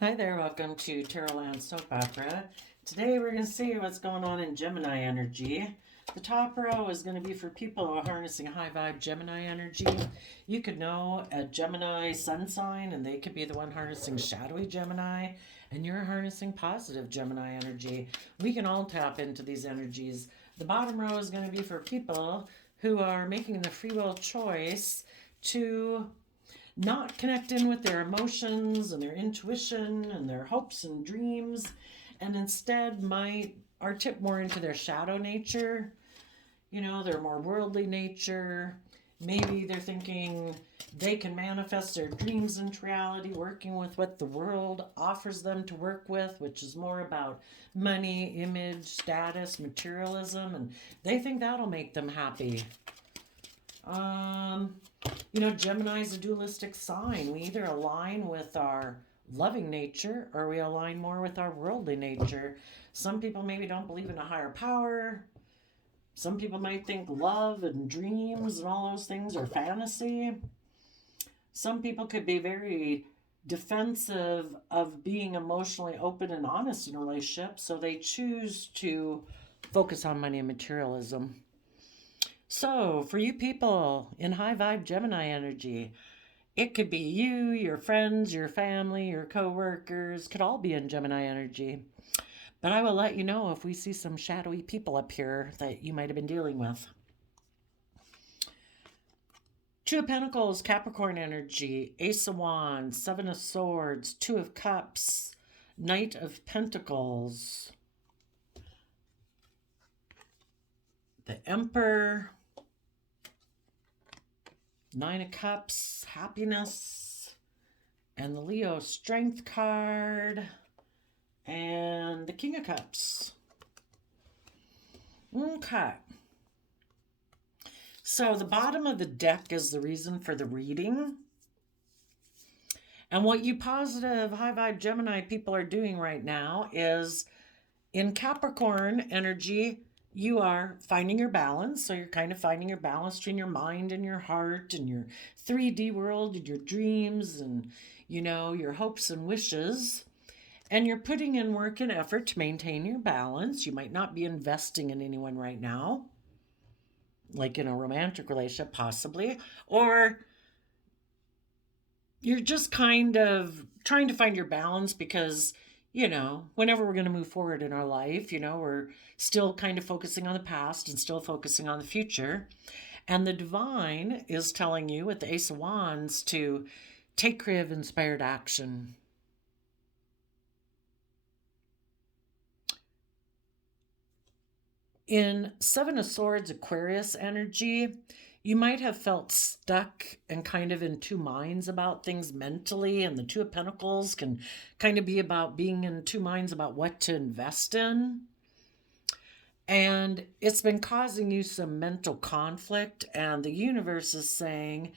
Hi there, welcome to Tarotland Soap Opera. Today we're going to see what's going on in Gemini energy. The top row is going to be for people who are harnessing high vibe Gemini energy. You could know a Gemini sun sign, and they could be the one harnessing shadowy Gemini, and you're harnessing positive Gemini energy. We can all tap into these energies. The bottom row is going to be for people who are making the free will choice to not connect in with their emotions and their intuition and their hopes and dreams, and instead might are tipped more into their shadow nature, their more worldly nature. Maybe they're thinking they can manifest their dreams into reality, working with what the world offers them to work with, which is more about money, image, status, materialism, and they think that'll make them happy. Gemini is a dualistic sign. We either align with our loving nature or we align more with our worldly nature. Some people maybe don't believe in a higher power. Some people might think love and dreams and all those things are fantasy. Some people could be very defensive of being emotionally open and honest in a relationship, so they choose to focus on money and materialism. So, for you people in high vibe Gemini energy, it could be you, your friends, your family, your coworkers, could all be in Gemini energy. But I will let you know if we see some shadowy people up here that you might have been dealing with. Two of Pentacles, Capricorn energy, Ace of Wands, Seven of Swords, Two of Cups, Knight of Pentacles, the Emperor, Nine of Cups, happiness, and the Leo strength card, and the King of Cups. Okay. So the bottom of the deck is the reason for the reading. And what you positive high vibe Gemini people are doing right now is in Capricorn energy, you are finding your balance. So you're kind of finding your balance between your mind and your heart and your 3D world and your dreams and, your hopes and wishes. And you're putting in work and effort to maintain your balance. You might not be investing in anyone right now, like in a romantic relationship, possibly. Or you're just kind of trying to find your balance because whenever we're going to move forward in our life, we're still kind of focusing on the past and still focusing on the future. And the divine is telling you with the Ace of Wands to take creative, inspired action. In Seven of Swords, Aquarius energy, you might have felt stuck and kind of in two minds about things mentally, and the Two of Pentacles can kind of be about being in two minds about what to invest in. And it's been causing you some mental conflict, and the universe is saying,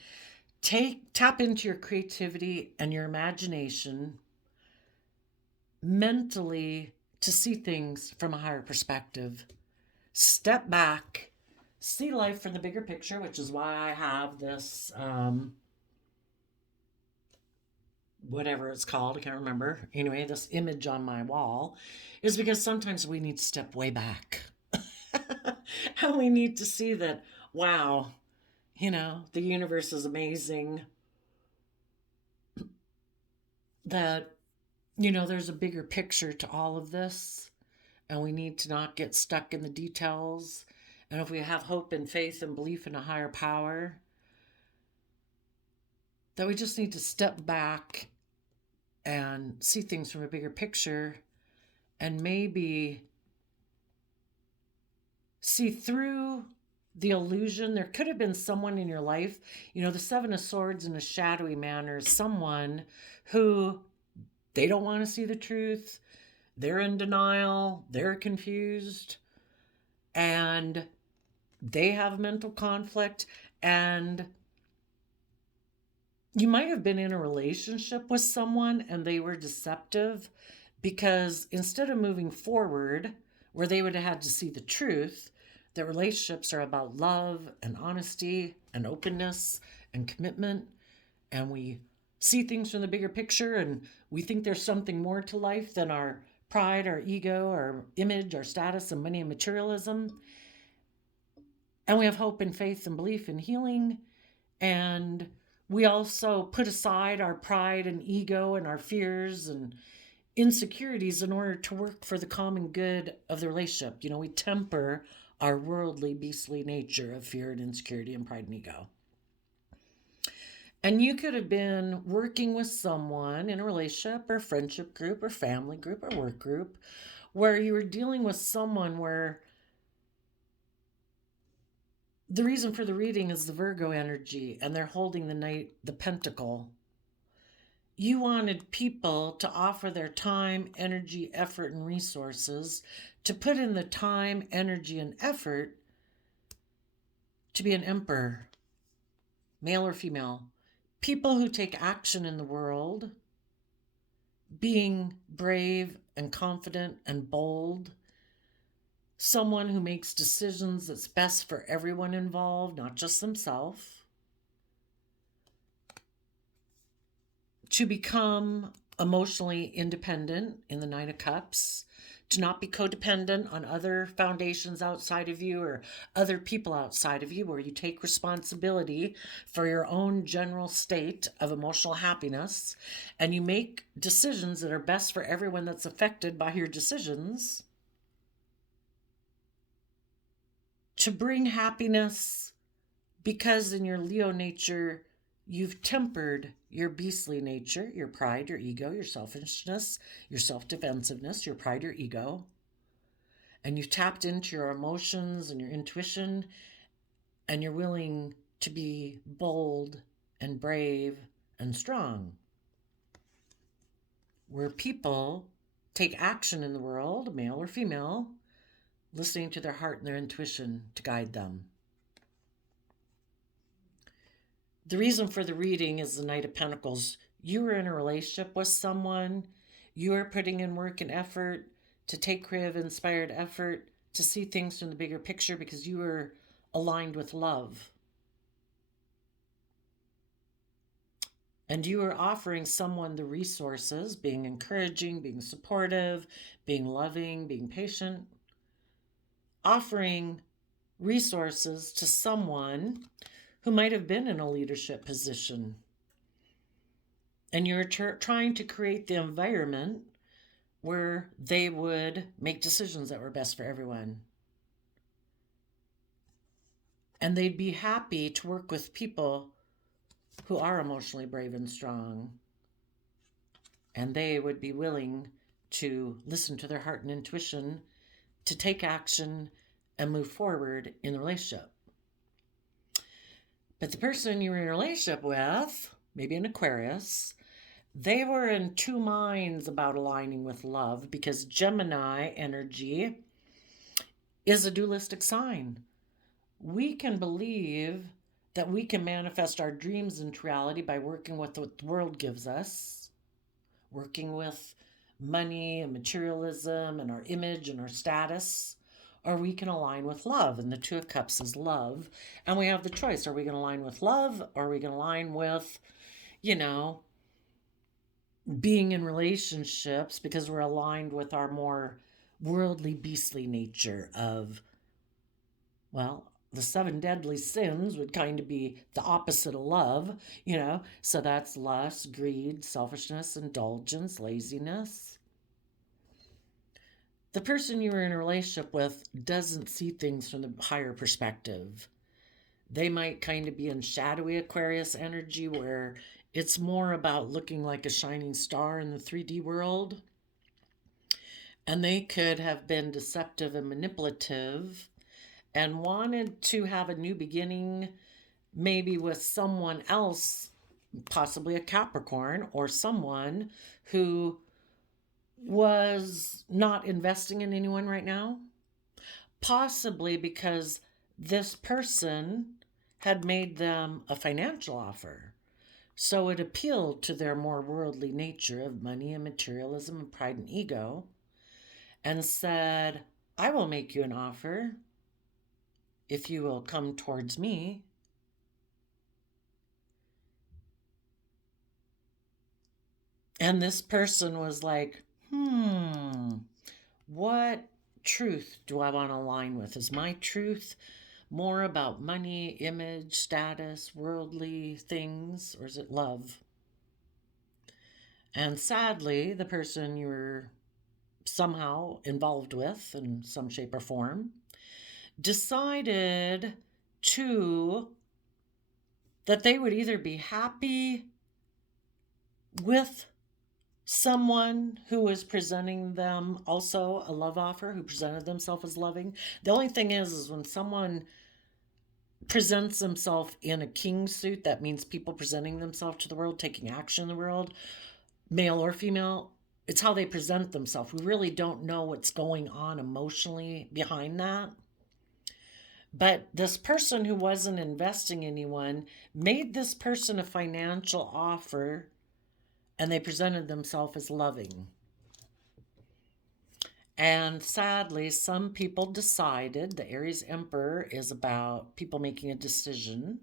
tap into your creativity and your imagination mentally to see things from a higher perspective. Step back, see life from the bigger picture, which is why I have this, whatever it's called, I can't remember. Anyway, this image on my wall is because sometimes we need to step way back. And we need to see that, wow, the universe is amazing. That, there's a bigger picture to all of this. And we need to not get stuck in the details. And if we have hope and faith and belief in a higher power, that we just need to step back and see things from a bigger picture and maybe see through the illusion. There could have been someone in your life, the Seven of Swords in a shadowy manner, someone who they don't want to see the truth. They're in denial, they're confused, and they have mental conflict. And you might have been in a relationship with someone and they were deceptive because instead of moving forward where they would have had to see the truth, that relationships are about love and honesty and openness and commitment. And we see things from the bigger picture, and we think there's something more to life than our pride, our ego, our image, our status, and money and materialism. And we have hope and faith and belief in healing. And we also put aside our pride and ego and our fears and insecurities in order to work for the common good of the relationship. We temper our worldly, beastly nature of fear and insecurity and pride and ego. And you could have been working with someone in a relationship or friendship group or family group or work group where you were dealing with someone where the reason for the reading is the Virgo energy, and they're holding the Knight, the Pentacle. You wanted people to offer their time, energy, effort, and resources to put in the time, energy, and effort to be an emperor, male or female. People who take action in the world, being brave and confident and bold. Someone who makes decisions that's best for everyone involved, not just themselves. To become emotionally independent in the Nine of Cups, to not be codependent on other foundations outside of you or other people outside of you, where you take responsibility for your own general state of emotional happiness and you make decisions that are best for everyone that's affected by your decisions. To bring happiness, because in your Leo nature, you've tempered your beastly nature, your pride, your ego, your selfishness, your self-defensiveness, your pride, your ego. And you've tapped into your emotions and your intuition, and you're willing to be bold and brave and strong. Where people take action in the world, male or female, listening to their heart and their intuition to guide them. The reason for the reading is the Knight of Pentacles. You were in a relationship with someone. You are putting in work and effort to take creative, inspired effort to see things from the bigger picture because you are aligned with love. And you are offering someone the resources, being encouraging, being supportive, being loving, being patient. Offering resources to someone who might have been in a leadership position. And you're trying to create the environment where they would make decisions that were best for everyone. And they'd be happy to work with people who are emotionally brave and strong. And they would be willing to listen to their heart and intuition, to take action and move forward in the relationship. But the person you were in a relationship with, maybe an Aquarius, they were in two minds about aligning with love because Gemini energy is a dualistic sign. We can believe that we can manifest our dreams into reality by working with what the world gives us, working with money and materialism and our image and our status. Or we can align with love, and the Two of Cups is love. And we have the choice. Are we going to align with love, or are we going to align with, being in relationships because we're aligned with our more worldly, beastly nature of, the 7 deadly sins would kind of be the opposite of love, So that's lust, greed, selfishness, indulgence, laziness. The person you were in a relationship with doesn't see things from the higher perspective. They might kind of be in shadowy Aquarius energy where it's more about looking like a shining star in the 3D world. And they could have been deceptive and manipulative and wanted to have a new beginning, maybe with someone else, possibly a Capricorn, or someone who was not investing in anyone right now, possibly because this person had made them a financial offer. So it appealed to their more worldly nature of money and materialism and pride and ego and said, I will make you an offer if you will come towards me. And this person was like, what truth do I want to align with? Is my truth more about money, image, status, worldly things, or is it love? And sadly, the person you're somehow involved with in some shape or form decided to that they would either be happy with someone who is presenting them also a love offer, who presented themselves as loving. The only thing is when someone presents themselves in a king suit, that means people presenting themselves to the world, taking action in the world, male or female. It's how they present themselves. We really don't know what's going on emotionally behind that. But this person who wasn't investing in anyone made this person a financial offer, and they presented themselves as loving. And sadly, some people decided the Aries Emperor is about people making a decision.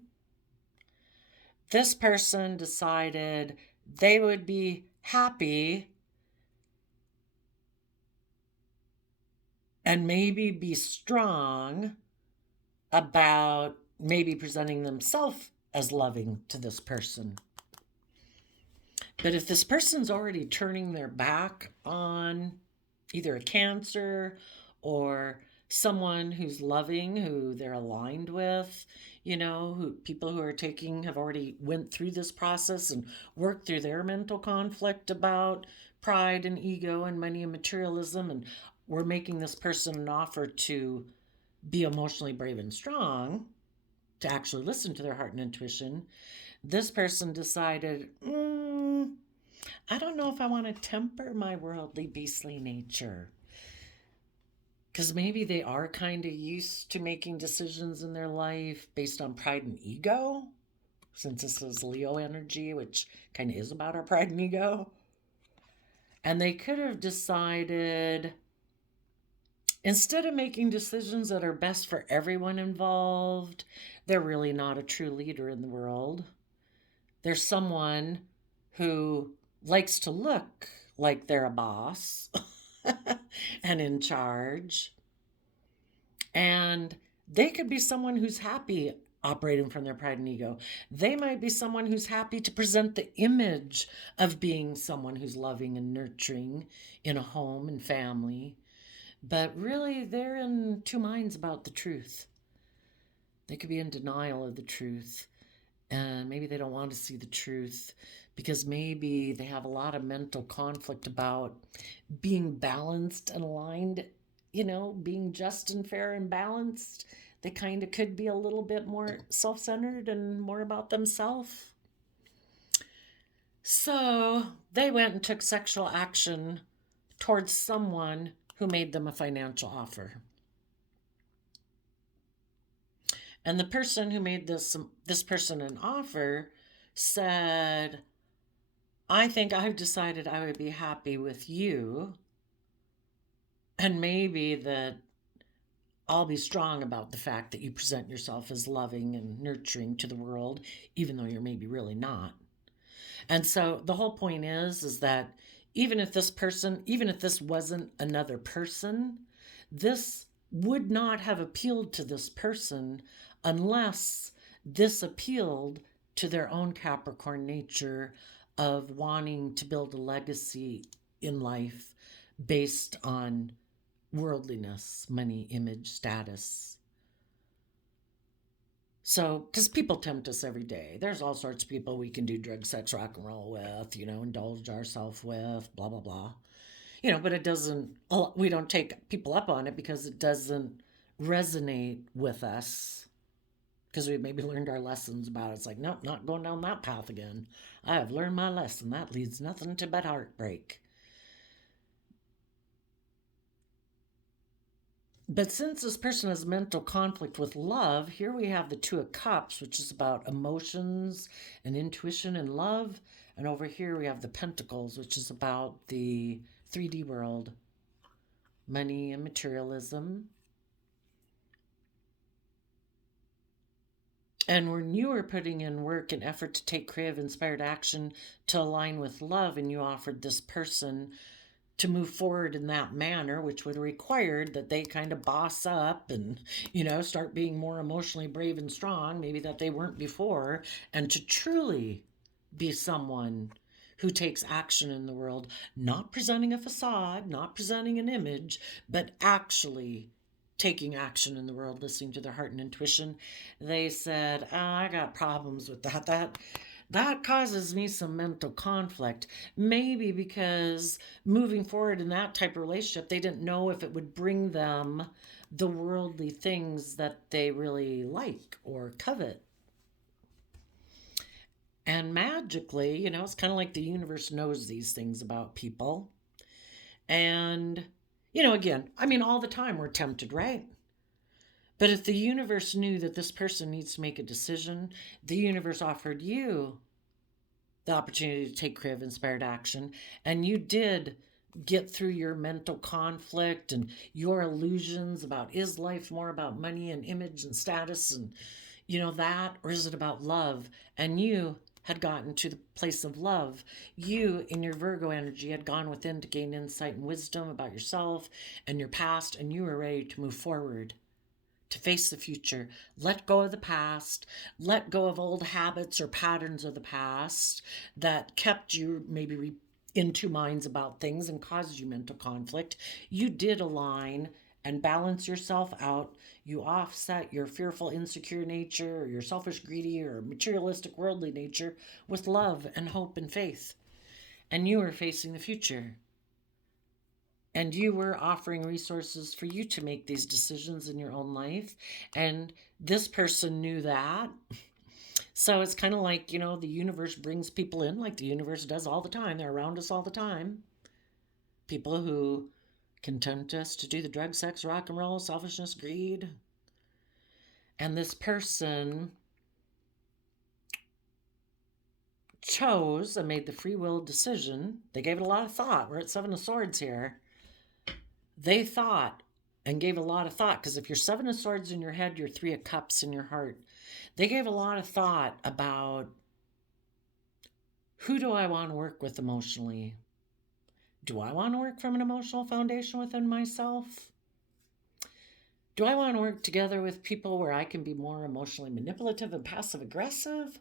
This person decided they would be happy and maybe be strong about maybe presenting themselves as loving to this person. But if this person's already turning their back on either a Cancer or someone who's loving, who they're aligned with, who people who are taking have already went through this process and worked through their mental conflict about pride and ego and money and materialism, and we're making this person an offer to be emotionally brave and strong, to actually listen to their heart and intuition. This person decided, I don't know if I want to temper my worldly, beastly nature. Because maybe they are kind of used to making decisions in their life based on pride and ego, since this is Leo energy, which kind of is about our pride and ego. And they could have decided, instead of making decisions that are best for everyone involved, they're really not a true leader in the world. They're someone who likes to look like they're a boss and in charge. And they could be someone who's happy operating from their pride and ego. They might be someone who's happy to present the image of being someone who's loving and nurturing in a home and family. But really, they're in two minds about the truth. They could be in denial of the truth. And maybe they don't want to see the truth because maybe they have a lot of mental conflict about being balanced and aligned, being just and fair and balanced. They kind of could be a little bit more self-centered and more about themselves. So they went and took sexual action towards someone who made them a financial offer. And the person who made this person an offer said, I think I've decided I would be happy with you, and maybe that I'll be strong about the fact that you present yourself as loving and nurturing to the world, even though you're maybe really not. And so the whole point is that even if this wasn't another person, this would not have appealed to this person unless this appealed to their own Capricorn nature of wanting to build a legacy in life based on worldliness, money, image, status. So, because people tempt us every day. There's all sorts of people we can do drug, sex, rock and roll with, indulge ourselves with, blah, blah, blah. But it doesn't, we don't take people up on it because it doesn't resonate with us. Because we maybe learned our lessons about it. It's like, nope, not going down that path again. I have learned my lesson. That leads nothing to but heartbreak. But since this person has mental conflict with love, here we have the Two of Cups, which is about emotions and intuition and love. And over here we have the Pentacles, which is about the 3D world, money and materialism. And when you were putting in work and effort to take creative, inspired action to align with love, and you offered this person to move forward in that manner, which would have required that they kind of boss up and, start being more emotionally brave and strong, maybe that they weren't before, and to truly be someone who takes action in the world, not presenting a facade, not presenting an image, but actually taking action in the world, listening to their heart and intuition. They said, I got problems with that. That causes me some mental conflict. Maybe because moving forward in that type of relationship, they didn't know if it would bring them the worldly things that they really like or covet. And magically, it's kind of like the universe knows these things about people. And, again, all the time we're tempted, right? But if the universe knew that this person needs to make a decision, the universe offered you the opportunity to take creative, inspired action, and you did get through your mental conflict and your illusions about, is life more about money and image and status and, that, or is it about love? And you had gotten to the place of love. You, in your Virgo energy, had gone within to gain insight and wisdom about yourself and your past, and you were ready to move forward, to face the future, let go of the past, let go of old habits or patterns of the past that kept you maybe in two minds about things and caused you mental conflict. You did align and balance yourself out. You offset your fearful, insecure nature, or your selfish, greedy, or materialistic, worldly nature with love and hope and faith. And you were facing the future. And you were offering resources for you to make these decisions in your own life. And this person knew that. So it's kind of like, the universe brings people in like the universe does all the time. They're around us all the time. People who can tempt us to do the drug, sex, rock and roll, selfishness, greed. And this person chose and made the free will decision. They gave it a lot of thought. We're at Seven of Swords here. They thought and gave a lot of thought, because if you're Seven of Swords in your head, you're Three of Cups in your heart. They gave a lot of thought about, who do I want to work with emotionally? Do I want to work from an emotional foundation within myself? Do I want to work together with people where I can be more emotionally manipulative and passive aggressive?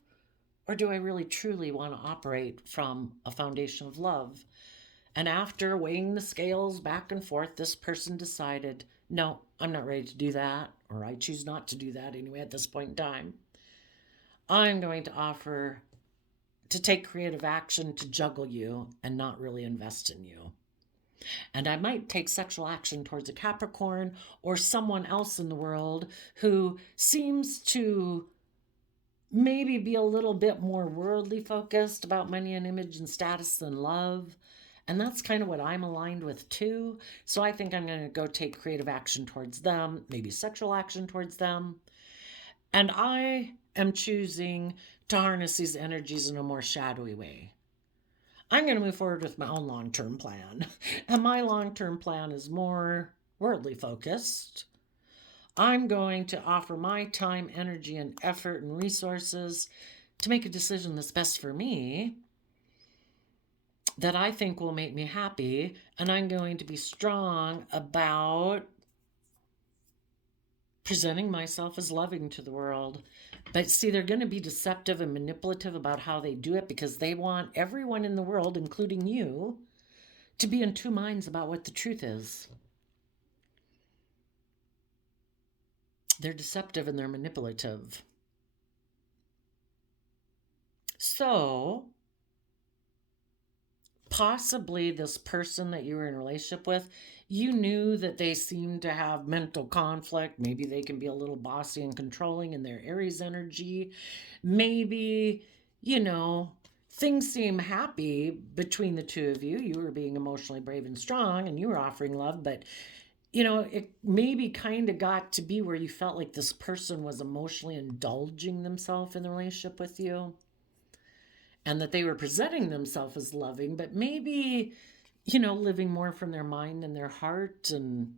Or do I really truly want to operate from a foundation of love? And after weighing the scales back and forth, this person decided, no, I'm not ready to do that, or I choose not to do that anyway at this point in time. I'm going to offer to take creative action to juggle you and not really invest in you. And I might take sexual action towards a Capricorn or someone else in the world who seems to maybe be a little bit more worldly focused about money and image and status than love. And that's kind of what I'm aligned with too. So I think I'm going to go take creative action towards them, maybe sexual action towards them. And I am choosing to harness these energies in a more shadowy way. I'm going to move forward with my own long-term plan. And my long-term plan is more worldly focused. I'm going to offer my time, energy, and effort and resources to make a decision that's best for me, that I think will make me happy, and I'm going to be strong about presenting myself as loving to the world. But see, they're going to be deceptive and manipulative about how they do it, because they want everyone in the world, including you, to be in two minds about what the truth is. They're deceptive and they're manipulative. So possibly this person that you were in a relationship with, you knew that they seemed to have mental conflict. Maybe they can be a little bossy and controlling in their Aries energy. Maybe, things seem happy between the two of you. You were being emotionally brave and strong and you were offering love, but it maybe kind of got to be where you felt like this person was emotionally indulging themselves in the relationship with you. And that they were presenting themselves as loving, but maybe, living more from their mind than their heart, and,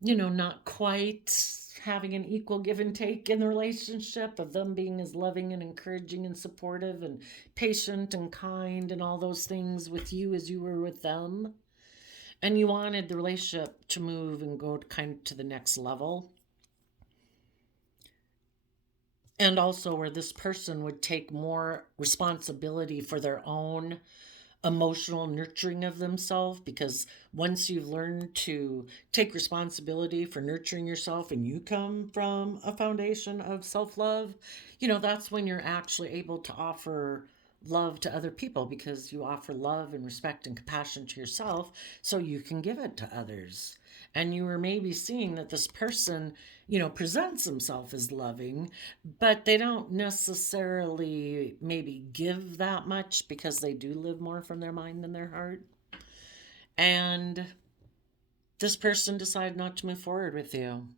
not quite having an equal give and take in the relationship, of them being as loving and encouraging and supportive and patient and kind and all those things with you as you were with them. And you wanted the relationship to move and go kind of to the next level. And also where this person would take more responsibility for their own emotional nurturing of themselves, because once you've learned to take responsibility for nurturing yourself and you come from a foundation of self-love, that's when you're actually able to offer love to other people, because you offer love and respect and compassion to yourself so you can give it to others. And you were maybe seeing that this person, presents himself as loving, but they don't necessarily maybe give that much because they do live more from their mind than their heart. And this person decided not to move forward with you.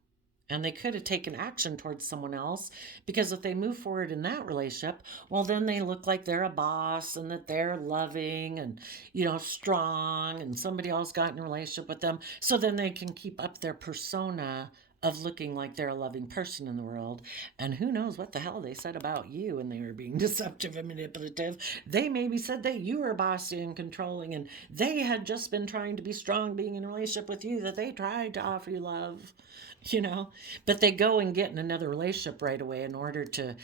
And they could have taken action towards someone else, because if they move forward in that relationship, well, then they look like they're a boss and that they're loving and, strong, and somebody else got in a relationship with them. So then they can keep up their persona of looking like they're a loving person in the world. And who knows what the hell they said about you when they were being deceptive and manipulative. They maybe said that you were bossy and controlling, and they had just been trying to be strong being in a relationship with you, that they tried to offer you love. But they go and get in another relationship right away in order to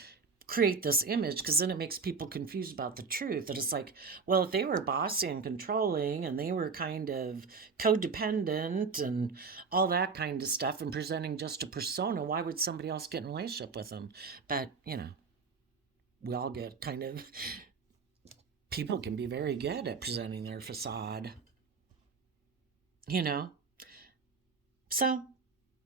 create this image, because then it makes people confused about the truth. That it's like, well, if they were bossy and controlling and they were kind of codependent and all that kind of stuff and presenting just a persona, why would somebody else get in a relationship with them? But we all get kind of, people can be very good at presenting their facade, so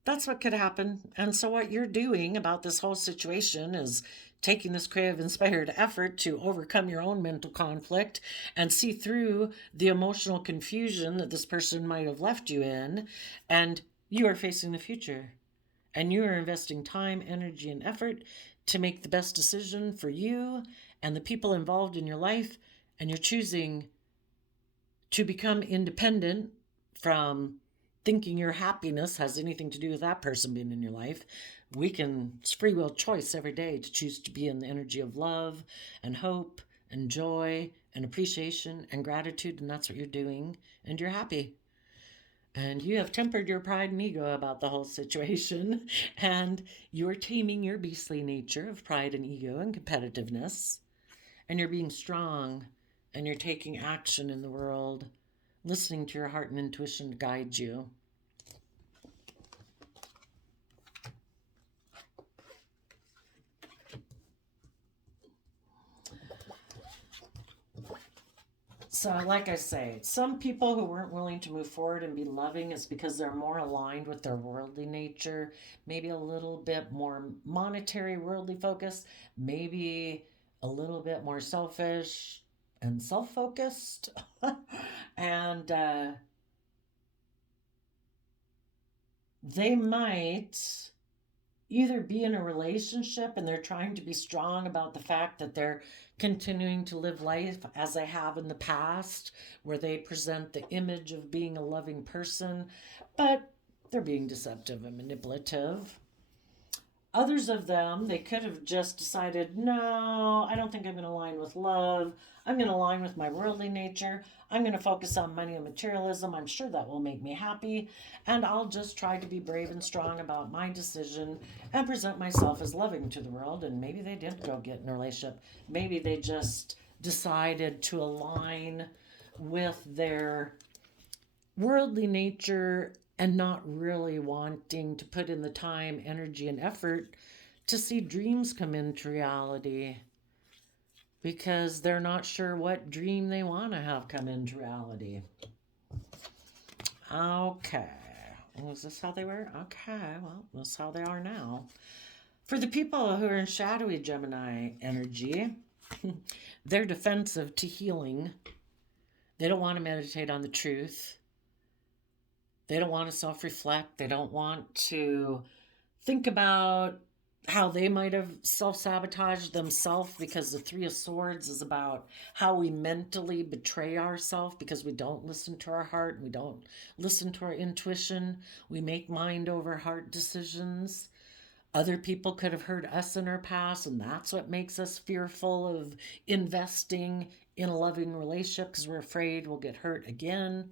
that's what could happen. And so what you're doing about this whole situation is taking this creative inspired effort to overcome your own mental conflict and see through the emotional confusion that this person might have left you in. And you are facing the future, and you are investing time, energy, and effort to make the best decision for you and the people involved in your life. And you're choosing to become independent from thinking your happiness has anything to do with that person being in your life. It's free will choice every day to choose to be in the energy of love and hope and joy and appreciation and gratitude. And that's what you're doing. And you're happy. And you have tempered your pride and ego about the whole situation. And you're taming your beastly nature of pride and ego and competitiveness. And you're being strong. And you're taking action in the world, listening to your heart and intuition to guide you. So, like I say, some people who weren't willing to move forward and be loving is because they're more aligned with their worldly nature, maybe a little bit more monetary, worldly focused, maybe a little bit more selfish and self-focused. And they might either be in a relationship and they're trying to be strong about the fact that they're continuing to live life as they have in the past, where they present the image of being a loving person, but they're being deceptive and manipulative. Others of them, they could have just decided, no, I don't think I'm going to align with love. I'm going to align with my worldly nature. I'm going to focus on money and materialism. I'm sure that will make me happy. And I'll just try to be brave and strong about my decision and present myself as loving to the world. And maybe they did go get in a relationship. Maybe they just decided to align with their worldly nature and not really wanting to put in the time, energy, and effort to see dreams come into reality, because they're not sure what dream they want to have come into reality. Okay. Was this how they were? Okay, well, that's how they are now. For the people who are in shadowy Gemini energy, they're defensive to healing. They don't want to meditate on the truth. They don't want to self-reflect. They don't want to think about how they might have self-sabotaged themselves, because the Three of Swords is about how we mentally betray ourselves because we don't listen to our heart and we don't listen to our intuition. We make mind over heart decisions. Other people could have hurt us in our past, and that's what makes us fearful of investing in a loving relationship because we're afraid we'll get hurt again.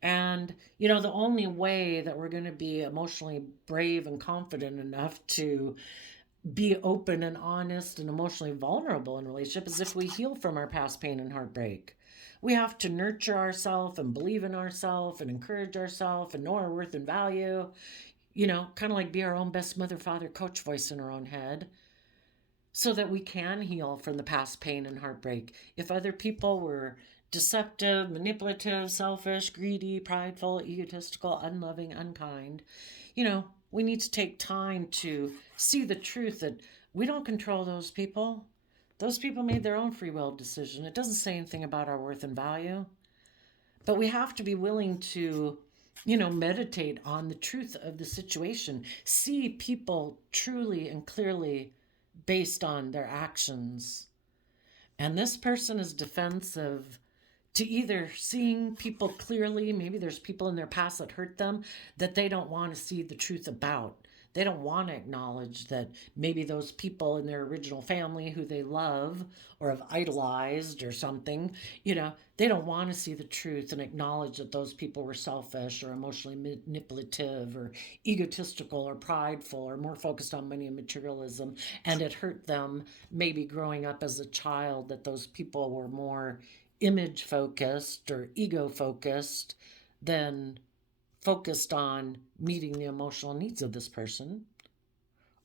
And, the only way that we're going to be emotionally brave and confident enough to be open and honest and emotionally vulnerable in relationship is if we heal from our past pain and heartbreak. We have to nurture ourselves and believe in ourselves and encourage ourselves and know our worth and value, kind of like be our own best mother, father, coach voice in our own head so that we can heal from the past pain and heartbreak. If other people were deceptive, manipulative, selfish, greedy, prideful, egotistical, unloving, unkind, we need to take time to see the truth that we don't control those people. Those people made their own free will decision. It doesn't say anything about our worth and value. But we have to be willing to, meditate on the truth of the situation, see people truly and clearly based on their actions. And this person is defensive to either seeing people clearly, maybe there's people in their past that hurt them that they don't want to see the truth about. They don't want to acknowledge that maybe those people in their original family who they love or have idolized or something, they don't want to see the truth and acknowledge that those people were selfish or emotionally manipulative or egotistical or prideful or more focused on money and materialism. And it hurt them maybe growing up as a child that those people were more image focused or ego focused than focused on meeting the emotional needs of this person.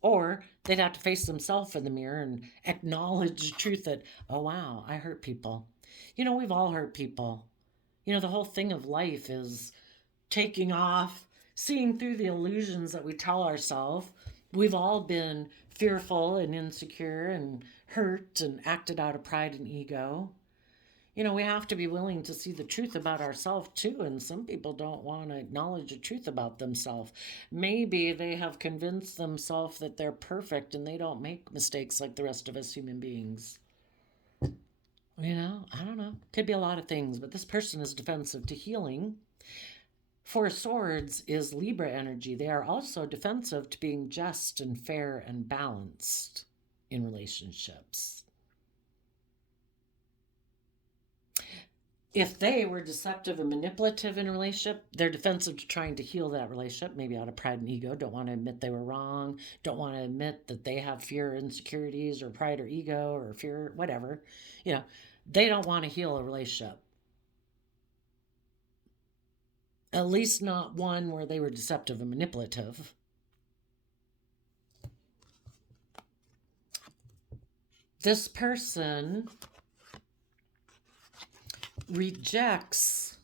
Or they'd have to face themselves in the mirror and acknowledge the truth that, oh, wow, I hurt people. We've all hurt people. The whole thing of life is taking off, seeing through the illusions that we tell ourselves. We've all been fearful and insecure and hurt and acted out of pride and ego. We have to be willing to see the truth about ourselves too. And some people don't want to acknowledge the truth about themselves. Maybe they have convinced themselves that they're perfect and they don't make mistakes like the rest of us human beings. I don't know. Could be a lot of things, but this person is defensive to healing. Four of Swords is Libra energy. They are also defensive to being just and fair and balanced in relationships. If they were deceptive and manipulative in a relationship, they're defensive to trying to heal that relationship, maybe out of pride and ego, don't want to admit they were wrong, don't want to admit that they have fear, insecurities, or pride or ego, or fear, whatever. They don't want to heal a relationship. At least not one where they were deceptive and manipulative. This person rejects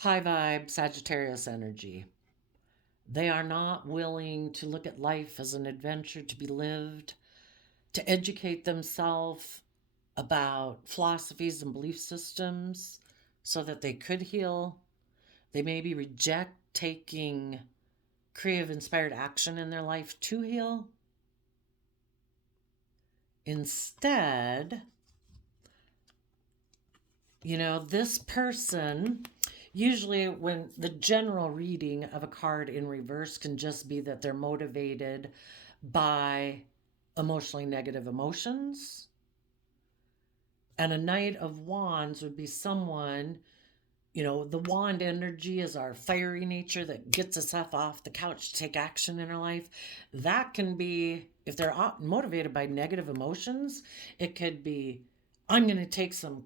high vibe Sagittarius energy. They are not willing to look at life as an adventure to be lived, to educate themselves about philosophies and belief systems so that they could heal. They maybe reject taking creative, inspired action in their life to heal. Instead, this person, usually when the general reading of a card in reverse can just be that they're motivated by emotionally negative emotions. And a Knight of Wands would be someone, the wand energy is our fiery nature that gets us up off the couch to take action in our life. That can be, if they're motivated by negative emotions, it could be, I'm going to take some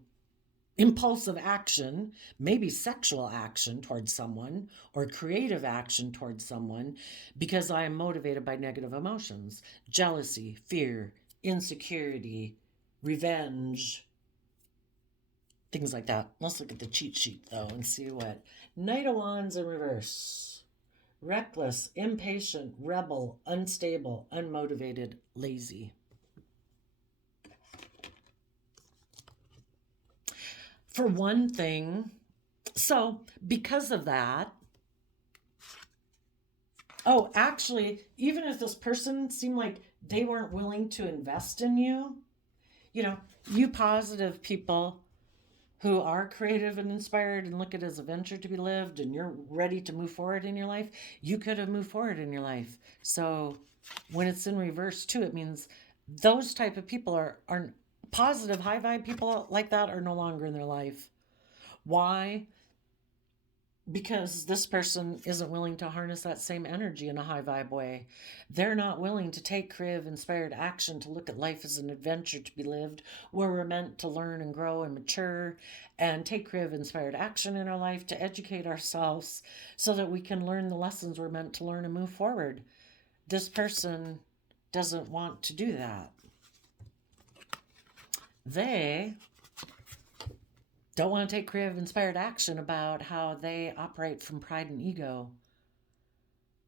impulsive action, maybe sexual action towards someone or creative action towards someone because I am motivated by negative emotions, jealousy, fear, insecurity, revenge, things like that. Let's look at the cheat sheet though and see what. Knight of Wands in reverse. Reckless, impatient, rebel, unstable, unmotivated, lazy. For one thing, so because of that, actually, even if this person seemed like they weren't willing to invest in you, you positive people who are creative and inspired and look at it as a venture to be lived and you're ready to move forward in your life, you could have moved forward in your life. So when it's in reverse too, it means those type of people are positive, high vibe people like that are no longer in their life. Why? Because this person isn't willing to harness that same energy in a high vibe way. They're not willing to take creative, inspired action to look at life as an adventure to be lived, where we're meant to learn and grow and mature, and take creative, inspired action in our life to educate ourselves so that we can learn the lessons we're meant to learn and move forward. This person doesn't want to do that. They don't want to take creative, inspired action about how they operate from pride and ego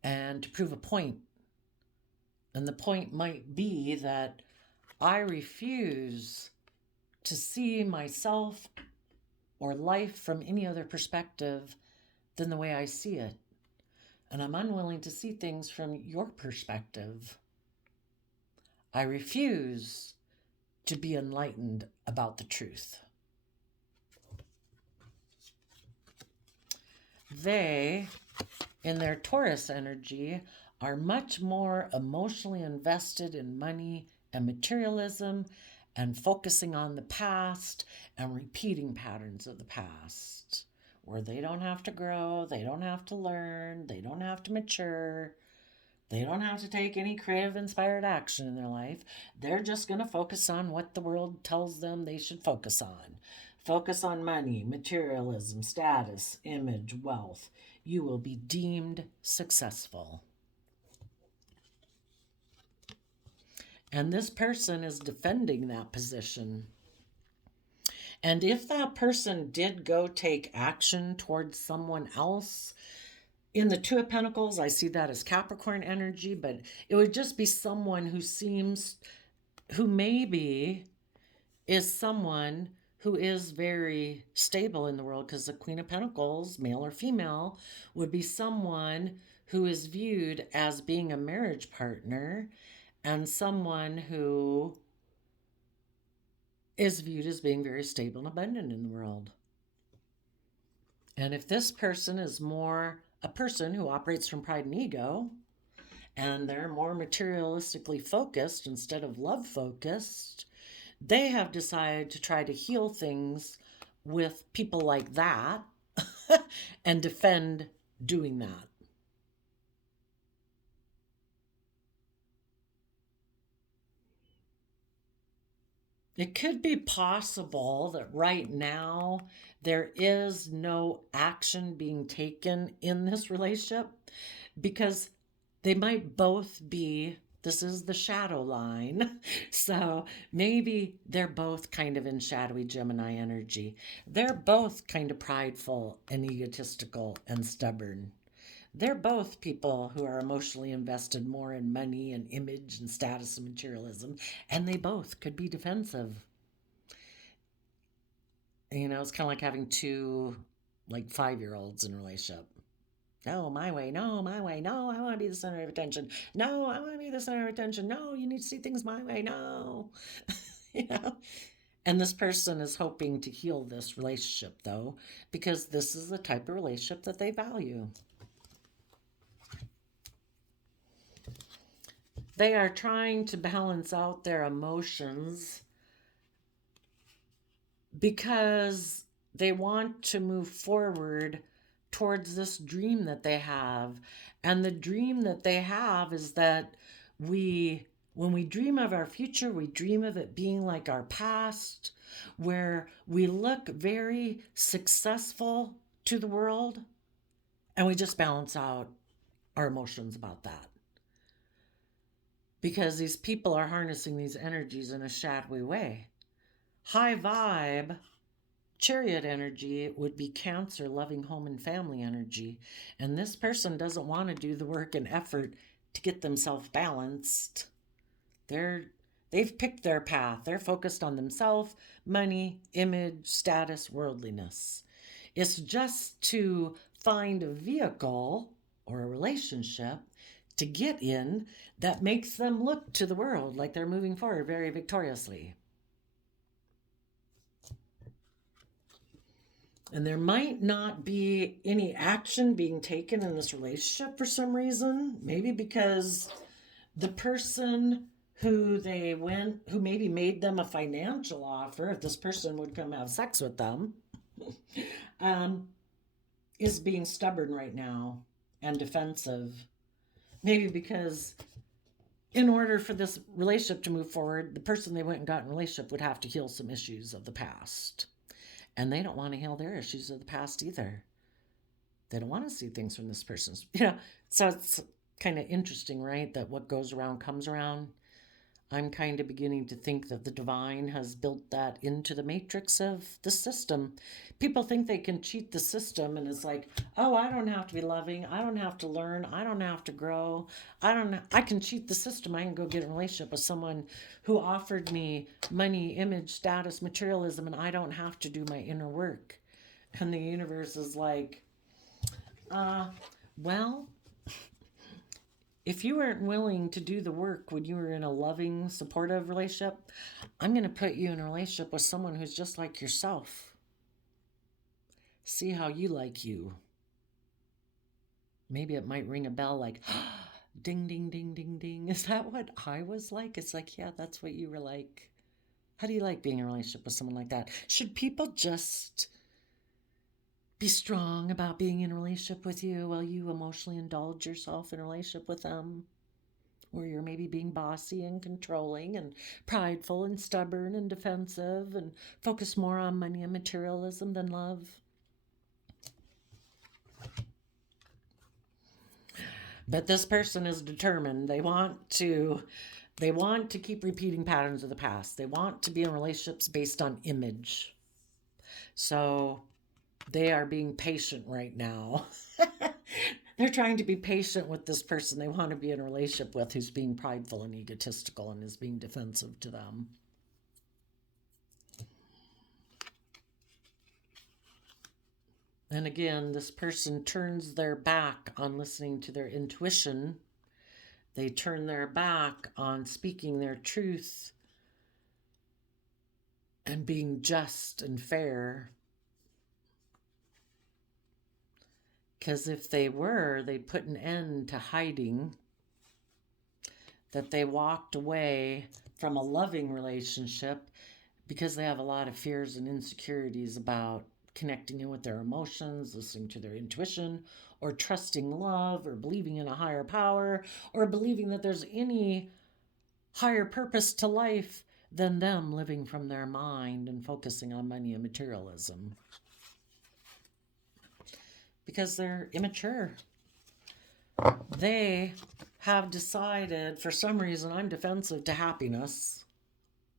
and to prove a point. And the point might be that I refuse to see myself or life from any other perspective than the way I see it. And I'm unwilling to see things from your perspective. I refuse to be enlightened about the truth. They, in their Taurus energy, are much more emotionally invested in money and materialism and focusing on the past and repeating patterns of the past, where they don't have to grow, they don't have to learn, they don't have to mature, they don't have to take any creative, inspired action in their life. They're just going to focus on what the world tells them they should focus on. Focus on money, materialism, status, image, wealth. You will be deemed successful. And this person is defending that position. And if that person did go take action towards someone else, in the Two of Pentacles, I see that as Capricorn energy, but it would just be someone who maybe is someone who is very stable in the world, because the Queen of Pentacles, male or female, would be someone who is viewed as being a marriage partner and someone who is viewed as being very stable and abundant in the world. And if this person is more a person who operates from pride and ego, and they're more materialistically focused instead of love focused, they have decided to try to heal things with people like that and defend doing that. It could be possible that right now there is no action being taken in this relationship because they might both be, this is the shadow line, so maybe they're both kind of in shadowy Gemini energy. They're both kind of prideful and egotistical and stubborn. They're both people who are emotionally invested more in money and image and status and materialism, and they both could be defensive. You know, it's kind of like having two, like 5-year-olds in a relationship. No, my way. No, my way. No, I want to be the center of attention. No, I want to be the center of attention. No, you need to see things my way. No. You know? And this person is hoping to heal this relationship, though, because this is the type of relationship that they value. They are trying to balance out their emotions because they want to move forward towards this dream that they have. And the dream that they have is that when we dream of our future, we dream of it being like our past, where we look very successful to the world, and we just balance out our emotions about that. Because these people are harnessing these energies in a shadowy way. High vibe Chariot energy would be Cancer, loving home and family energy. And this person doesn't want to do the work and effort to get themselves balanced. They've picked their path. They're focused on themselves, money, image, status, worldliness. It's just to find a vehicle or a relationship to get in that makes them look to the world like they're moving forward very victoriously. And there might not be any action being taken in this relationship for some reason. Maybe because the person who maybe made them a financial offer, if this person would come have sex with them, um, is being stubborn right now and defensive. Maybe because in order for this relationship to move forward, the person they went and got in a relationship would have to heal some issues of the past. And they don't want to heal their issues of the past either. They don't want to see things from this person's, so it's kind of interesting, right? That what goes around comes around. I'm kind of beginning to think that the divine has built that into the matrix of the system. People think they can cheat the system, and it's like, oh, I don't have to be loving. I don't have to learn. I don't have to grow. I can cheat the system. I can go get in a relationship with someone who offered me money, image, status, materialism, and I don't have to do my inner work. And the universe is like, well, if you weren't willing to do the work when you were in a loving, supportive relationship, I'm going to put you in a relationship with someone who's just like yourself. See how you like you. Maybe it might ring a bell like, ding, ding, ding, ding, ding. Is that what I was like? It's like, yeah, that's what you were like. How do you like being in a relationship with someone like that? Should people just be strong about being in a relationship with you while you emotionally indulge yourself in a relationship with them? Where you're maybe being bossy and controlling and prideful and stubborn and defensive and focus more on money and materialism than love. But this person is determined. They want to keep repeating patterns of the past. They want to be in relationships based on image. So they are being patient right now. They're trying to be patient with this person they want to be in a relationship with who's being prideful and egotistical and is being defensive to them. And again, this person turns their back on listening to their intuition. They turn their back on speaking their truth and being just and fair. Because if they were, they'd put an end to hiding, that they walked away from a loving relationship because they have a lot of fears and insecurities about connecting in with their emotions, listening to their intuition, or trusting love, or believing in a higher power, or believing that there's any higher purpose to life than them living from their mind and focusing on money and materialism. Because they're immature. They have decided, for some reason, I'm defensive to happiness,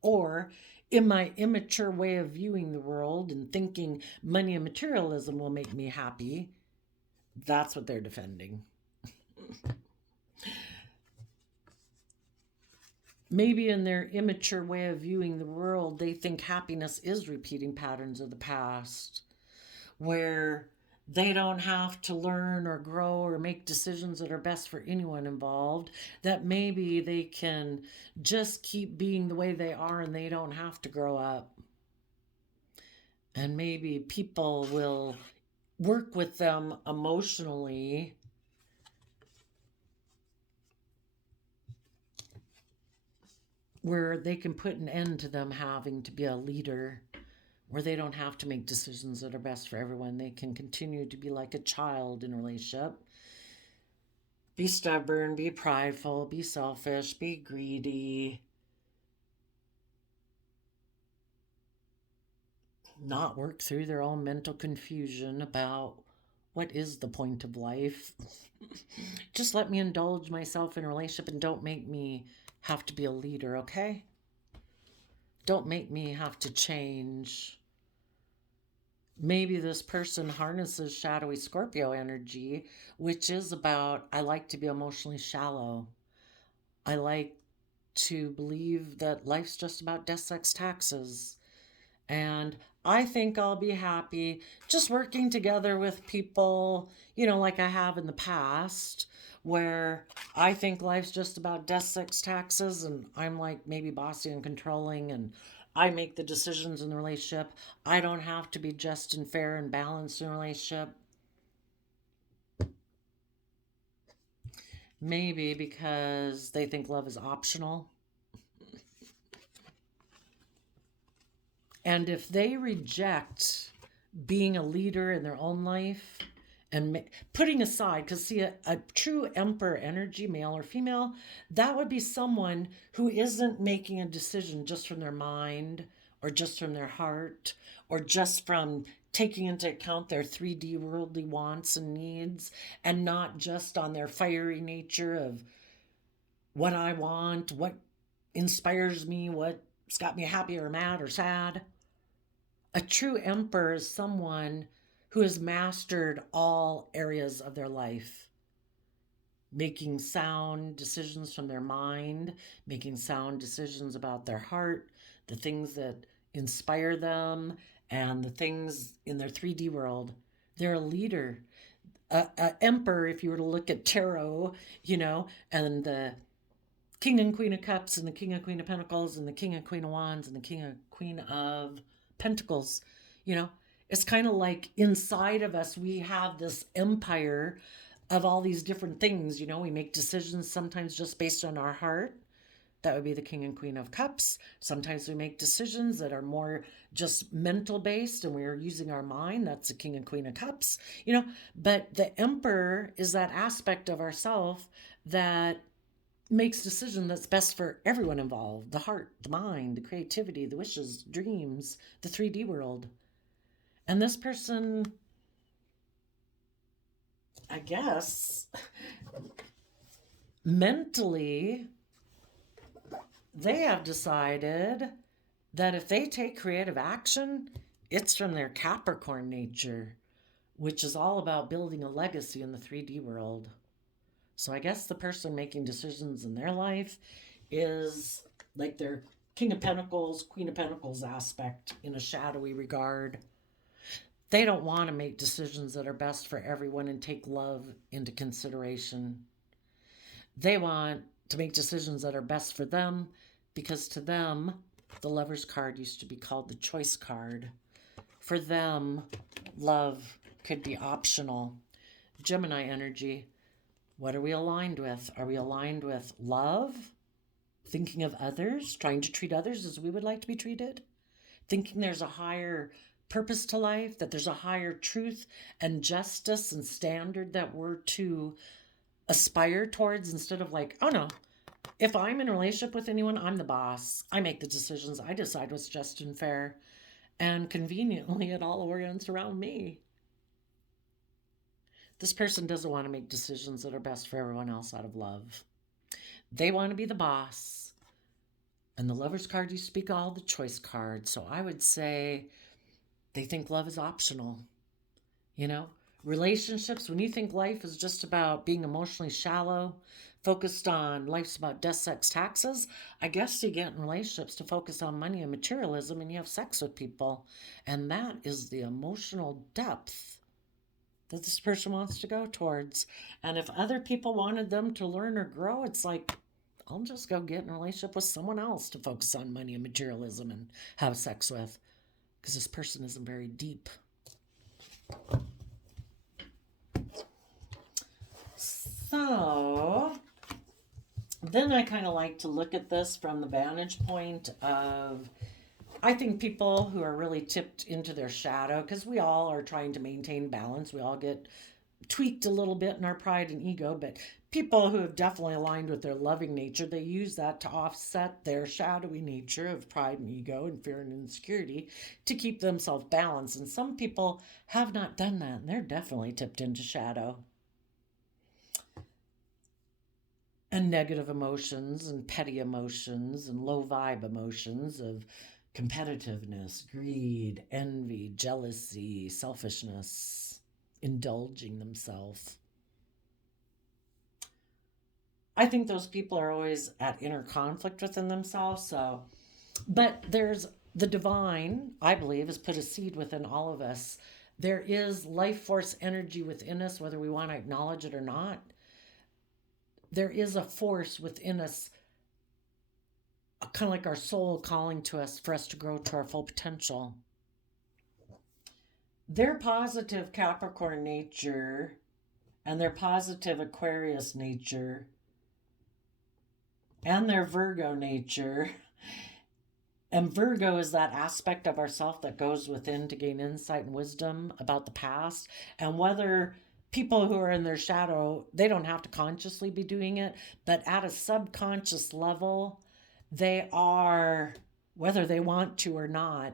or in my immature way of viewing the world and thinking money and materialism will make me happy, that's what they're defending. Maybe in their immature way of viewing the world, they think happiness is repeating patterns of the past, where they don't have to learn or grow or make decisions that are best for anyone involved, that maybe they can just keep being the way they are and they don't have to grow up. And maybe people will work with them emotionally where they can put an end to them having to be a leader, where they don't have to make decisions that are best for everyone. They can continue to be like a child in a relationship. Be stubborn, be prideful, be selfish, be greedy. Not work through their own mental confusion about what is the point of life. Just let me indulge myself in a relationship and don't make me have to be a leader, okay? Don't make me have to change. Maybe this person harnesses shadowy Scorpio energy, which is about, I like to be emotionally shallow. I like to believe that life's just about death, sex, taxes. And I think I'll be happy just working together with people, like I have in the past, where I think life's just about death, sex, taxes, and I'm like maybe bossy and controlling, and I make the decisions in the relationship. I don't have to be just and fair and balanced in a relationship. Maybe because they think love is optional. And if they reject being a leader in their own life and putting aside, because see, a true emperor energy, male or female, that would be someone who isn't making a decision just from their mind or just from their heart or just from taking into account their 3D worldly wants and needs, and not just on their fiery nature of what I want, what inspires me, what's got me happy or mad or sad. A true emperor is someone who has mastered all areas of their life, making sound decisions from their mind, making sound decisions about their heart, the things that inspire them, and the things in their 3D world. They're a leader. A emperor, if you were to look at tarot, and the King and Queen of Cups and the King and Queen of Pentacles and the King and Queen of Wands and the King and Queen of Pentacles, it's kind of like inside of us, we have this empire of all these different things. We make decisions sometimes just based on our heart. That would be the King and Queen of Cups. Sometimes we make decisions that are more just mental based and we're using our mind. That's the King and Queen of Cups, But the Emperor is that aspect of ourself that makes decision that's best for everyone involved: the heart, the mind, the creativity, the wishes, dreams, the 3D world. And this person, I guess, mentally, they have decided that if they take creative action, it's from their Capricorn nature, which is all about building a legacy in the 3D world. So I guess the person making decisions in their life is like their King of Pentacles, Queen of Pentacles aspect in a shadowy regard. They don't want to make decisions that are best for everyone and take love into consideration. They want to make decisions that are best for them because to them, the Lover's card used to be called the Choice card. For them, love could be optional. Gemini energy. What are we aligned with? Are we aligned with love? Thinking of others, trying to treat others as we would like to be treated? Thinking there's a higher purpose to life, that there's a higher truth and justice and standard that we're to aspire towards, instead of like, oh no, if I'm in a relationship with anyone, I'm the boss. I make the decisions. I decide what's just and fair. And conveniently, it all orients around me. This person doesn't want to make decisions that are best for everyone else out of love. They want to be the boss. And the Lover's card used to be called the Choice card. So I would say they think love is optional. Relationships, when you think life is just about being emotionally shallow, focused on life's about death, sex, taxes, I guess you get in relationships to focus on money and materialism, and you have sex with people. And that is the emotional depth that this person wants to go towards. And if other people wanted them to learn or grow, it's like, I'll just go get in a relationship with someone else to focus on money and materialism and have sex with, because this person isn't very deep. So then I kind of like to look at this from the vantage point of, I think people who are really tipped into their shadow, because we all are trying to maintain balance. We all get tweaked a little bit in our pride and ego, but people who have definitely aligned with their loving nature, they use that to offset their shadowy nature of pride and ego and fear and insecurity to keep themselves balanced. And some people have not done that, and they're definitely tipped into shadow. And negative emotions and petty emotions and low vibe emotions of competitiveness, greed, envy, jealousy, selfishness, indulging themselves. I think those people are always at inner conflict within themselves. But there's the divine, I believe, has put a seed within all of us. There is life force energy within us, whether we want to acknowledge it or not. There is a force within us, kind of like our soul calling to us for us to grow to our full potential. Their positive Capricorn nature and their positive Aquarius nature and their Virgo nature. And Virgo is that aspect of ourself that goes within to gain insight and wisdom about the past. And whether people who are in their shadow, they don't have to consciously be doing it, but at a subconscious level, they are, whether they want to or not,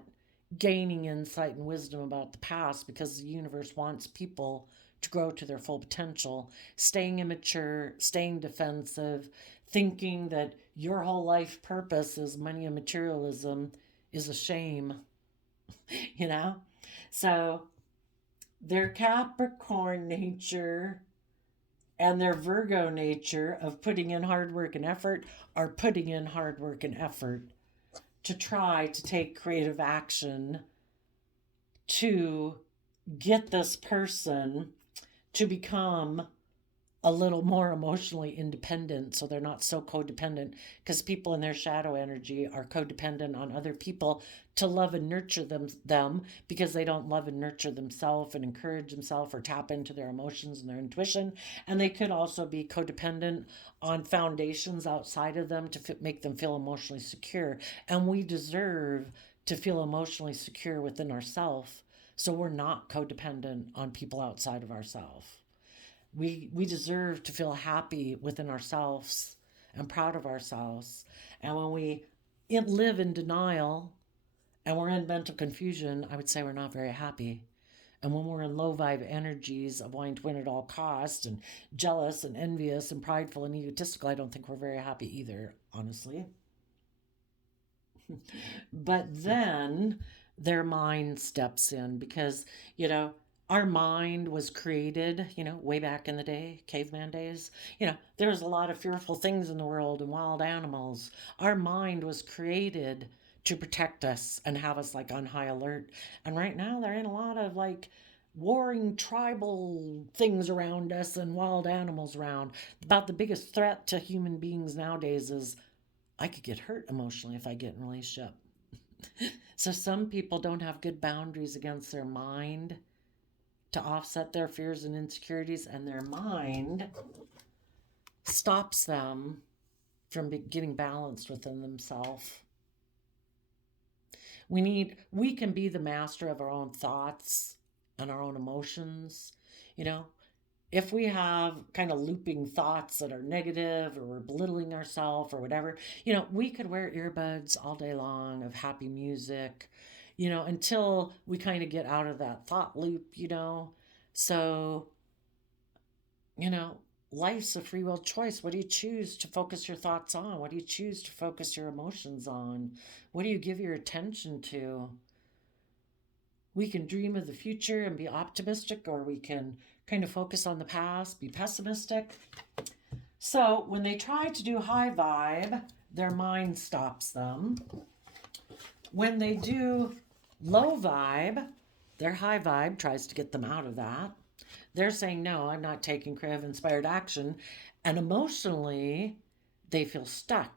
gaining insight and wisdom about the past because the universe wants people to grow to their full potential, staying immature, staying defensive, thinking that your whole life purpose is money and materialism is a shame, you know? So their Capricorn nature and their Virgo nature of putting in hard work and effort are putting in hard work and effort to try to take creative action to get this person to become a little more emotionally independent so they're not so codependent, because people in their shadow energy are codependent on other people to love and nurture them because they don't love and nurture themselves and encourage themselves or tap into their emotions and their intuition. And they could also be codependent on foundations outside of them to make them feel emotionally secure. And we deserve to feel emotionally secure within ourselves, so we're not codependent on people outside of ourselves. We deserve to feel happy within ourselves and proud of ourselves. And when we live in denial and we're in mental confusion, I would say we're not very happy. And when we're in low vibe energies of wanting to win at all costs and jealous and envious and prideful and egotistical, I don't think we're very happy either, honestly. But then their mind steps in because, our mind was created, way back in the day, caveman days. There was a lot of fearful things in the world and wild animals. Our mind was created to protect us and have us like on high alert. And right now they're in a lot of like warring tribal things around us and wild animals around. About the biggest threat to human beings nowadays is I could get hurt emotionally if I get in a relationship. So some people don't have good boundaries against their mind to offset their fears and insecurities, and their mind stops them from getting balanced within themselves. We can be the master of our own thoughts and our own emotions. If we have kind of looping thoughts that are negative or we're belittling ourselves or whatever, we could wear earbuds all day long of happy music, until we kind of get out of that thought loop. So, you know, life's a free will choice. What do you choose to focus your thoughts on? What do you choose to focus your emotions on? What do you give your attention to? We can dream of the future and be optimistic, or we can kind of focus on the past, be pessimistic. So when they try to do high vibe, their mind stops them. When they do low vibe, their high vibe tries to get them out of that. They're saying, no, I'm not taking creative inspired action. And emotionally, they feel stuck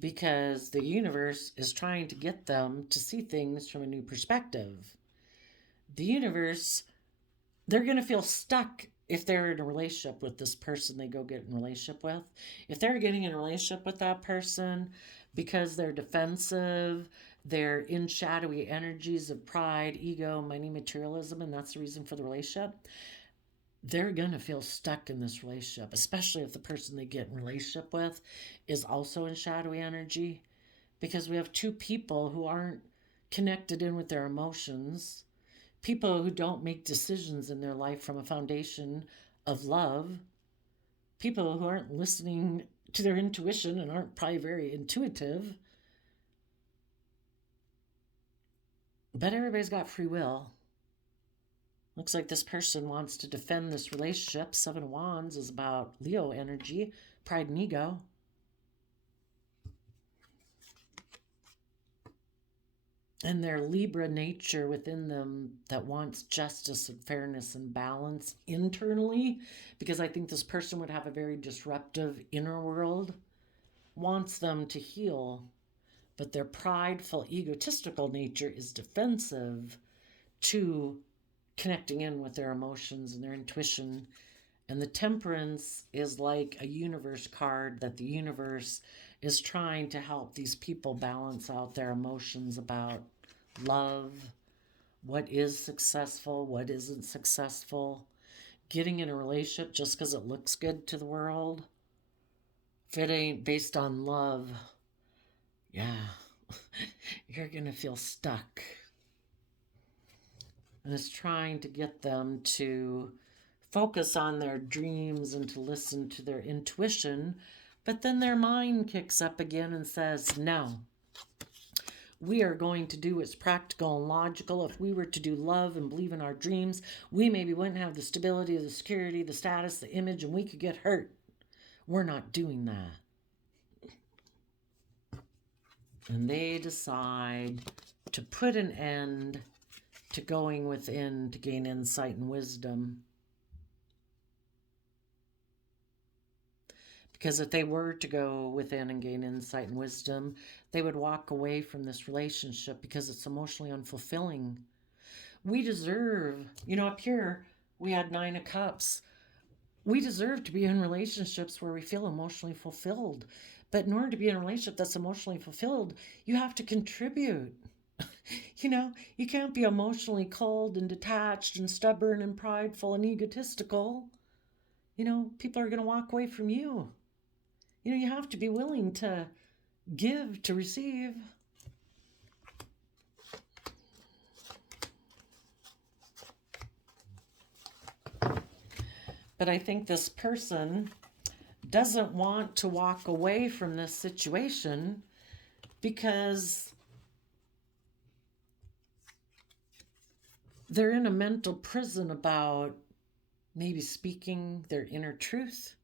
because the universe is trying to get them to see things from a new perspective. The universe, they're going to feel stuck if they're in a relationship with this person they go get in a relationship with. If they're getting in a relationship with that person because they're defensive, they're in shadowy energies of pride, ego, money, materialism, and that's the reason for the relationship, they're going to feel stuck in this relationship, especially if the person they get in relationship with is also in shadowy energy, because we have two people who aren't connected in with their emotions, people who don't make decisions in their life from a foundation of love, people who aren't listening to their intuition and aren't probably very intuitive. But everybody's got free will. Looks like this person wants to defend this relationship. Seven of Wands is about Leo energy, pride and ego. And their Libra nature within them that wants justice and fairness and balance internally, because I think this person would have a very disruptive inner world, wants them to heal. But their prideful, egotistical nature is defensive to connecting in with their emotions and their intuition And the Temperance is like a universe card that the universe is trying to help these people balance out their emotions about love, what is successful, what isn't successful, getting in a relationship just because it looks good to the world. If it ain't based on love, yeah, you're going to feel stuck. And it's trying to get them to focus on their dreams and to listen to their intuition. But then their mind kicks up again and says, no, we are going to do what's practical and logical. If we were to do love and believe in our dreams, we maybe wouldn't have the stability, the security, the status, the image, and we could get hurt. We're not doing that. And they decide to put an end to going within to gain insight and wisdom. Because if they were to go within and gain insight and wisdom, they would walk away from this relationship because it's emotionally unfulfilling. We deserve, up here we had 9 of Cups. We deserve to be in relationships where we feel emotionally fulfilled. But in order to be in a relationship that's emotionally fulfilled, you have to contribute. You can't be emotionally cold and detached and stubborn and prideful and egotistical. People are going to walk away from you. You have to be willing to give to receive. But I think this person doesn't want to walk away from this situation because they're in a mental prison about maybe speaking their inner truth.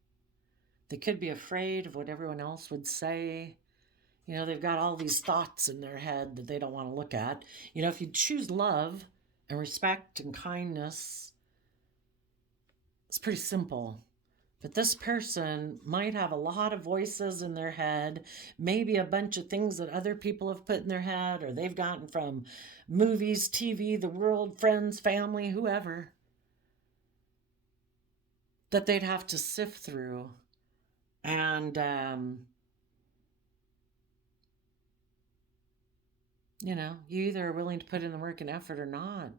They could be afraid of what everyone else would say. They've got all these thoughts in their head that they don't want to look at. If you choose love and respect and kindness, it's pretty simple. But this person might have a lot of voices in their head, maybe a bunch of things that other people have put in their head or they've gotten from movies, TV, the world, friends, family, whoever, that they'd have to sift through. And, you either are willing to put in the work and effort or not.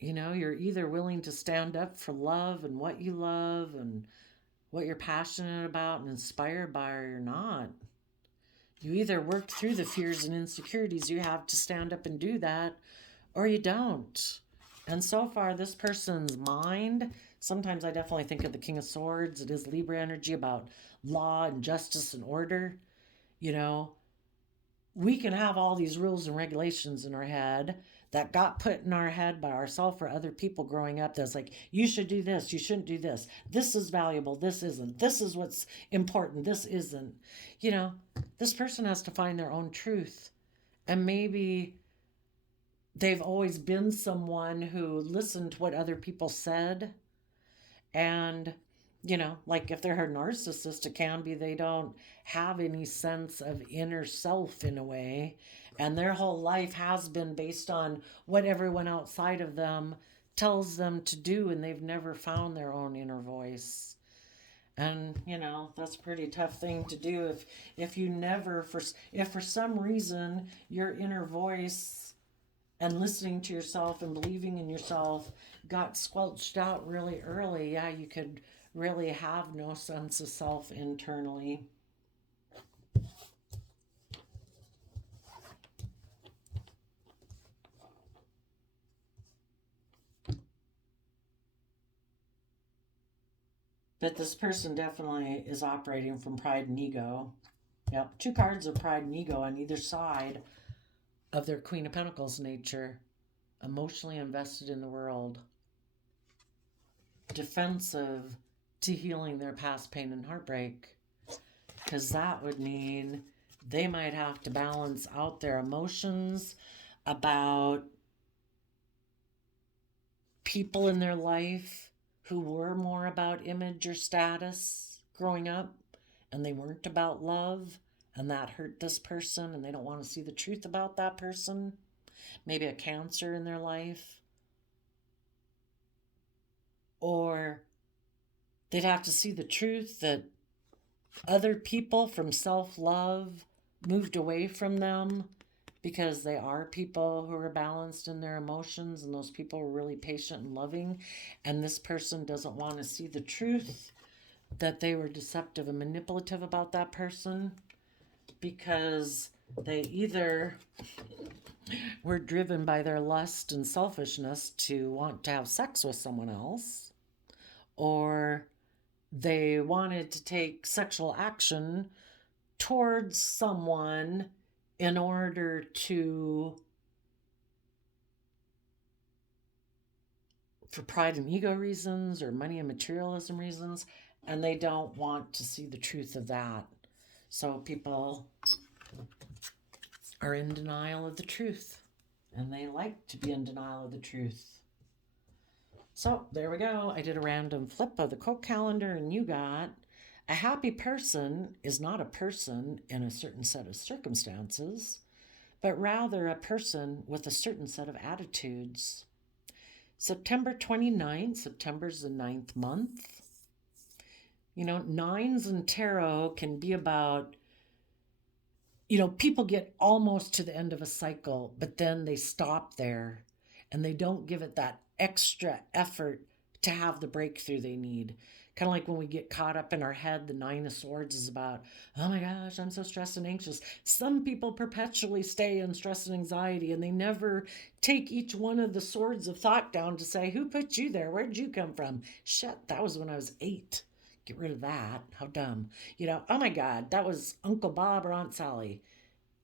You're either willing to stand up for love and what you love and what you're passionate about and inspired by, or you're not. You either work through the fears and insecurities you have to stand up and do that, or you don't. And so far, this person's mind, sometimes I definitely think of the King of Swords. It is Libra energy about law and justice and order. We can have all these rules and regulations in our head that got put in our head by ourselves or other people growing up. That's like, you should do this, you shouldn't do this. This is valuable, this isn't. This is what's important, this isn't. This person has to find their own truth. And maybe they've always been someone who listened to what other people said. And like if they're a narcissist, it can be they don't have any sense of inner self in a way. And their whole life has been based on what everyone outside of them tells them to do. And they've never found their own inner voice. And, that's a pretty tough thing to do if you never, if for some reason your inner voice and listening to yourself and believing in yourself got squelched out really early, yeah, you could really have no sense of self internally. But this person definitely is operating from pride and ego. Yep, 2 cards of pride and ego on either side of their Queen of Pentacles nature. Emotionally invested in the world. Defensive to healing their past pain and heartbreak. Because that would mean they might have to balance out their emotions about people in their life who were more about image or status growing up, and they weren't about love, and that hurt this person, and they don't want to see the truth about that person. Maybe a cancer in their life. or they'd have to see the truth that other people from self-love moved away from them because they are people who are balanced in their emotions, and those people are really patient and loving, and this person doesn't want to see the truth that they were deceptive and manipulative about that person because they either were driven by their lust and selfishness to want to have sex with someone else, or they wanted to take sexual action towards someone in order to, for pride and ego reasons or money and materialism reasons, and they don't want to see the truth of that. So people are in denial of the truth, and they like to be in denial of the truth. So there we go. I did a random flip of the quote calendar, and you got: a happy person is not a person in a certain set of circumstances, but rather a person with a certain set of attitudes. September 29th, September's the 9th month. You know, nines in tarot can be about, people get almost to the end of a cycle, but then they stop there and they don't give it that extra effort to have the breakthrough they need. Kind of like when we get caught up in our head, the Nine of Swords is about, oh my gosh, I'm so stressed and anxious. Some people perpetually stay in stress and anxiety, and they never take each one of the swords of thought down to say, who put you there? Where'd you come from? Shit, that was when I was 8. Get rid of that. How dumb. Oh my God, that was Uncle Bob or Aunt Sally.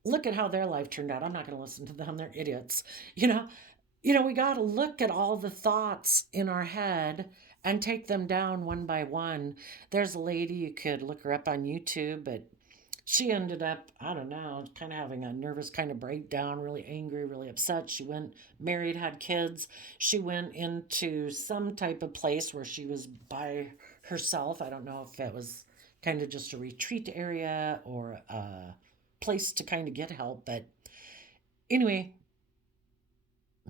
Look at how their life turned out. I'm not going to listen to them. They're idiots. We got to look at all the thoughts in our head and take them down one by one. There's a lady, you could look her up on YouTube, but she ended up, I don't know, kind of having a nervous kind of breakdown, really angry, really upset. She went, married, had kids. She went into some type of place where she was by herself. I don't know if it was kind of just a retreat area or a place to kind of get help. But anyway,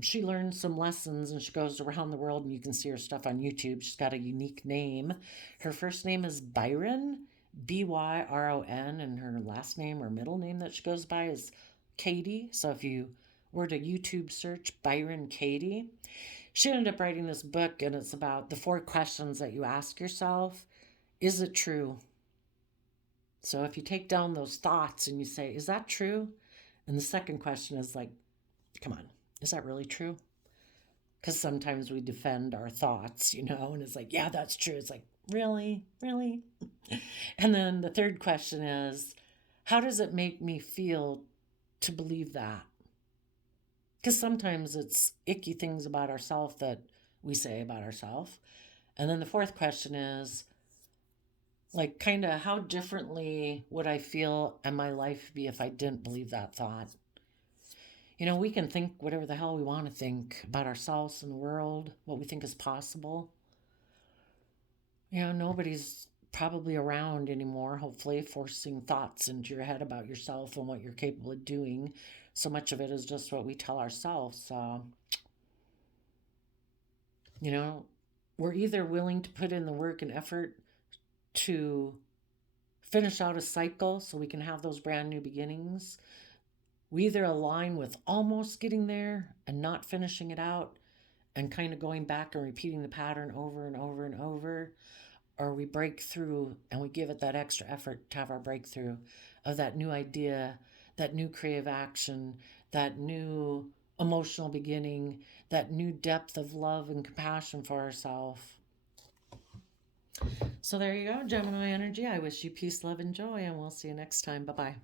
she learned some lessons and she goes around the world, and you can see her stuff on YouTube. She's got a unique name. Her first name is Byron, Byron, and her last name or middle name that she goes by is Katie. So if you were to YouTube search Byron Katie, she ended up writing this book, and it's about the 4 questions that you ask yourself. Is it true? So if you take down those thoughts and you say, is that true? And the second question is like, come on, is that really true? Because sometimes we defend our thoughts, and it's like, yeah, that's true. It's like, really? Really? And then the third question is, how does it make me feel to believe that? Because sometimes it's icky things about ourselves that we say about ourselves. And then the fourth question is, like, kind of how differently would I feel and my life be if I didn't believe that thought? We can think whatever the hell we want to think about ourselves and the world, what we think is possible. Nobody's probably around anymore, hopefully, forcing thoughts into your head about yourself and what you're capable of doing. So much of it is just what we tell ourselves. So, we're either willing to put in the work and effort to finish out a cycle so we can have those brand new beginnings. We either align with almost getting there and not finishing it out and kind of going back and repeating the pattern over and over and over, or we break through and we give it that extra effort to have our breakthrough of that new idea, that new creative action, that new emotional beginning, that new depth of love and compassion for ourselves. So there you go, Gemini energy. I wish you peace, love, and joy, and we'll see you next time. Bye-bye.